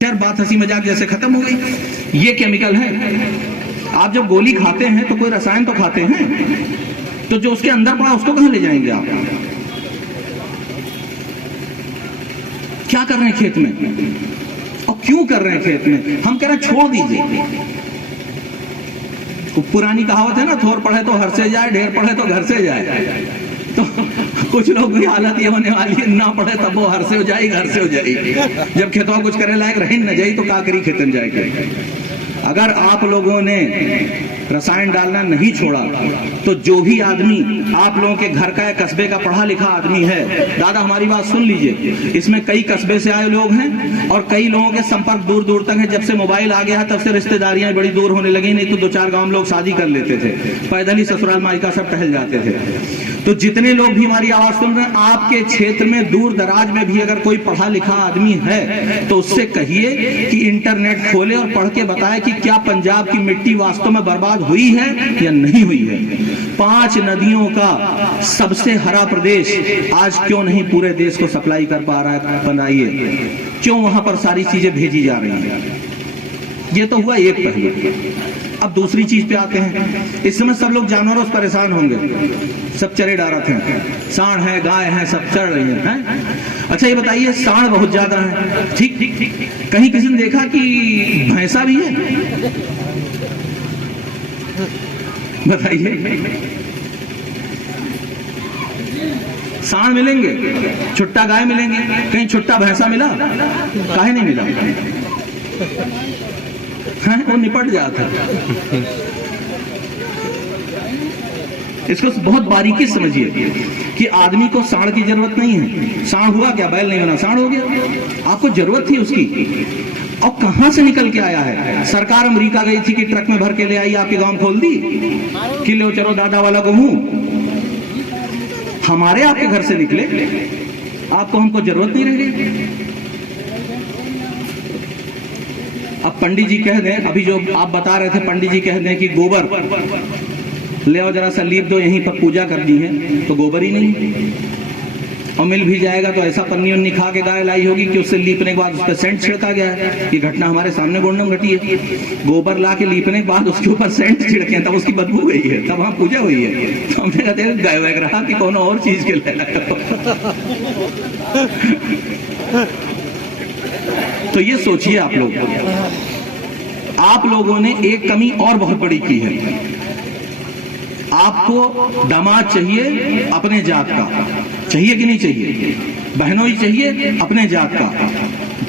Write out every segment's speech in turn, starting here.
यार बात हंसी मजाक जैसे खत्म हो गई। ये केमिकल है। आप जब गोली खाते हैं तो कोई रसायन तो खाते हैं, तो जो उसके अंदर पड़ा उसको कहां ले जाएंगे आप? क्या कर रहे हैं खेत में और क्यों कर रहे हैं खेत में? हम कह रहे हैं छोड़ दीजिए। तो पुरानी कहावत है ना, थोर पढ़े तो हर से जाए, ढेर पढ़े तो घर से जाए। तो कुछ लोग की हालत ये होने वाली है, ना पढ़े तब वो हर से हो जाए, घर से हो जाए। जब खेतों कुछ करे लायक रह न जाए तो का करी खेतन जाएगा। अगर आप लोगों ने रसायन डालना नहीं छोड़ा तो जो भी आदमी आप लोगों के घर का या कस्बे का पढ़ा लिखा आदमी है, दादा हमारी बात सुन लीजिए, इसमें कई कस्बे से आए लोग हैं और कई लोगों के संपर्क दूर दूर तक है। जब से मोबाइल आ गया तब से रिश्तेदारियां बड़ी दूर होने लगी, नहीं तो दो चार गांव में लोग शादी कर लेते थे, पैदल ही ससुराल मायका सब टहल जाते थे। तो जितने लोग भी हमारी आवाज सुन रहे हैं, आपके क्षेत्र में दूर दराज में भी अगर कोई पढ़ा लिखा आदमी है तो उससे कहिए कि इंटरनेट खोले और पढ़ के बताए कि क्या पंजाब की मिट्टी वास्तव में बर्बाद हुई है या नहीं हुई है। 5 नदियों का सबसे हरा प्रदेश आज क्यों नहीं पूरे देश को सप्लाई कर पा रहा है? बनाइए, क्यों वहां पर सारी चीजें भेजी जा रही हैं? ये तो हुआ एक पहलू। अब दूसरी चीज पे आते हैं। इस समय सब लोग जानवरों से परेशान होंगे, सब चरे डारत हैं, सांड है, गाय है, सब चढ़ रही हैं। अच्छा ये बताइए, सांड बहुत ज्यादा है, ठीक, कहीं किसी ने देखा कि भैंसा भी है? बताइए, सांड मिलेंगे, छुट्टा गाय मिलेंगे, कहीं छुट्टा भैंसा मिला? काहे नहीं मिला? वो निपट जाता। इसको बहुत बारीकी समझिए कि आदमी को सांड की जरूरत नहीं है। सांड हुआ क्या? बैल नहीं बना, सांड हो गया। आपको जरूरत थी उसकी, और कहां से निकल के आया है? सरकार अमेरिका गई थी कि ट्रक में भर के ले आई, आपके गांव में खोल दी कि लो चलो दादा वाला को मुंह। हमारे आपके घर से निकले, आपको हमको जरूरत नहीं रह गई। अब पंडित जी कह दें, अभी जो आप बता रहे थे, पंडित जी कह दें कि गोबर ले आओ जरा सा लीप दो, यहीं पर पूजा कर दी है, तो गोबर ही नहीं। और मिल भी जाएगा तो ऐसा पन्नी उन्नी खा के गाय लाई होगी कि उससे लीपने के बाद उस पर सेंट छिड़का गया है। ये घटना हमारे सामने गोंडम घटी है। गोबर ला के लीपने के बाद उसके ऊपर सेंट छिड़के, तब उसकी बदबू गई है, तब वहां पूजा हुई है। तो हमने कहते गाय वैग रहा कि कौन और चीज के लिए। तो ये सोचिए आप लोगों ने एक कमी और बहुत बड़ी की है। आपको दामाद चाहिए अपने जात का, चाहिए कि नहीं चाहिए? बहनों ही चाहिए अपने जात का,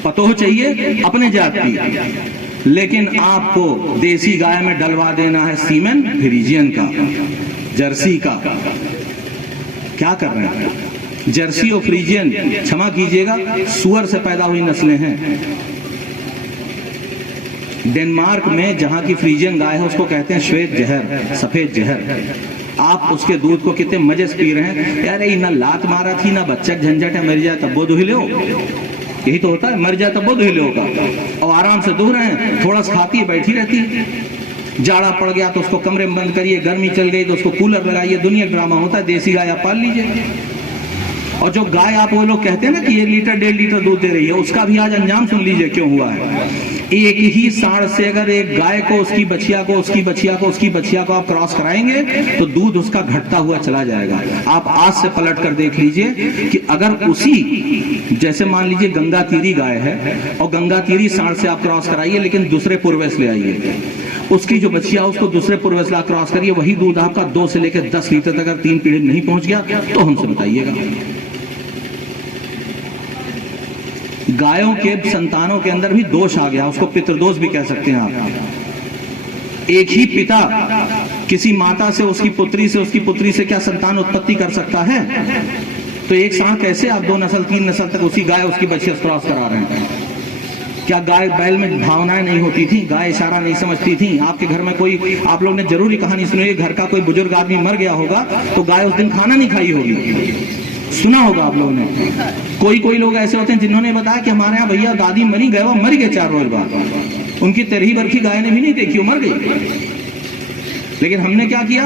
पतोह चाहिए अपने जात की, लेकिन आपको देसी गाय में डलवा देना है सीमेन फ्रीजियन का, जर्सी का। क्या कर रहे हैं? जर्सी और फ्रीजियन, क्षमा कीजिएगा, सुअर से पैदा हुई नस्लें हैं। डेनमार्क में जहां की फ्रीजियन गाय है उसको कहते हैं श्वेत जहर, सफेद जहर। आप उसके दूध को कितने मजे से पी रहे हैं। यार ये ना लात मारा थी ना बच्चा झंझट है, मर जाए तब वो दुह लो, यही तो होता है, मर जाए तब वो दुह लो का। और आराम से दूह रहे हैं, थोड़ा सा खाती है, बैठी रहती है। जाड़ा पड़ गया तो उसको कमरे में बंद करिए, गर्मी चल गई तो उसको कूलर लगाइए, दुनिया ड्रामा होता है। देसी गाय आप पाल लीजिए। और जो गाय आप वो लोग कहते हैं ना कि 1 लीटर 1.5 लीटर दूध दे रही है, उसका भी आज अंजाम सुन लीजिए क्यों हुआ है। एक ही सांड से अगर एक गाय को, उसकी बछिया को, उसकी बछिया को, उसकी बछिया को आप क्रॉस कराएंगे तो दूध उसका घटता हुआ चला जाएगा। आप आज से पलट कर देख लीजिए कि अगर उसी, जैसे मान लीजिए गंगा तीरी गाय है और गंगा तीरी सांड से आप क्रॉस कराइए, लेकिन दूसरे पूर्वज ले आइए, उसकी जो बछिया उसको दूसरे पूर्वज ला क्रॉस करिए, वही दूध आपका 2 से लेकर 10 लीटर तक अगर 3 पीढ़ी नहीं पहुंच गया तो हमसे बताइएगा। गायों के संतानों के अंदर भी दोष आ गया, उसको पितृदोष भी कह सकते हैं आप। एक ही पिता किसी माता से, उसकी पुत्री से क्या संतान उत्पत्ति कर सकता है? तो एक साथ कैसे आप 2 नस्ल 3 नस्ल तक उसी गाय उसकी बच्चे क्रॉस करा रहे हैं? क्या गाय बैल में भावनाएं नहीं होती थी? गाय इशारा नहीं समझती थी? आपके घर में कोई, आप लोग ने जरूरी कहानी सुनी है, घर का कोई बुजुर्ग आदमी मर गया होगा तो गाय उस दिन खाना नहीं खाई होगी, सुना होगा आप लोगों ने। कोई लोग ऐसे होते हैं जिन्होंने बताया कि हमारे यहाँ भैया दादी मरी गए, वो मर गए 4 रोज बाद, उनकी 13 बरखी गाय ने भी नहीं देखी, वो मर गई। लेकिन हमने क्या किया?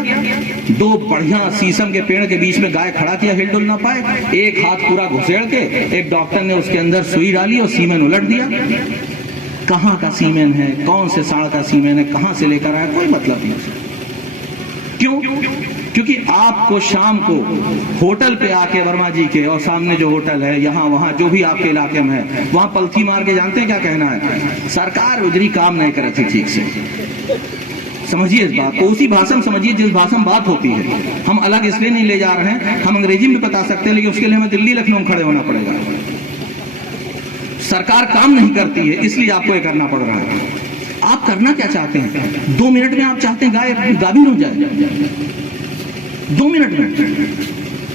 2 बढ़िया शीशम के पेड़ के बीच में गाय खड़ा किया, हिल डुल ना पाए, एक हाथ पूरा घुसेड़ के एक डॉक्टर ने उसके अंदर सुई डाली और सीमेन उलट दिया। कहाँ का सीमेन है, कौन से साड़ का सीमेन है, कहाँ से लेकर आया, कोई मतलब नहीं। क्यों? क्योंकि आपको शाम को होटल पे आके वर्मा जी के और सामने जो होटल है, यहाँ वहाँ जो भी आपके इलाके में है, वहाँ पलथी मार के जानते हैं क्या कहना है? सरकार उधरी काम नहीं करे थी ठीक से। समझिए इस बात को, उसी भाषा में समझिए जिस भाषा में बात होती है। हम अलग इसलिए नहीं ले जा रहे हैं, हम अंग्रेजी में बता सकते हैं, लेकिन उसके लिए हमें दिल्ली लखनऊ में खड़े होना पड़ेगा। सरकार काम नहीं करती है, इसलिए आपको ये करना पड़ रहा है। आप करना क्या चाहते हैं? 2 मिनट में आप चाहते हैं गाय गाभिन हो जाए? 2 मिनट में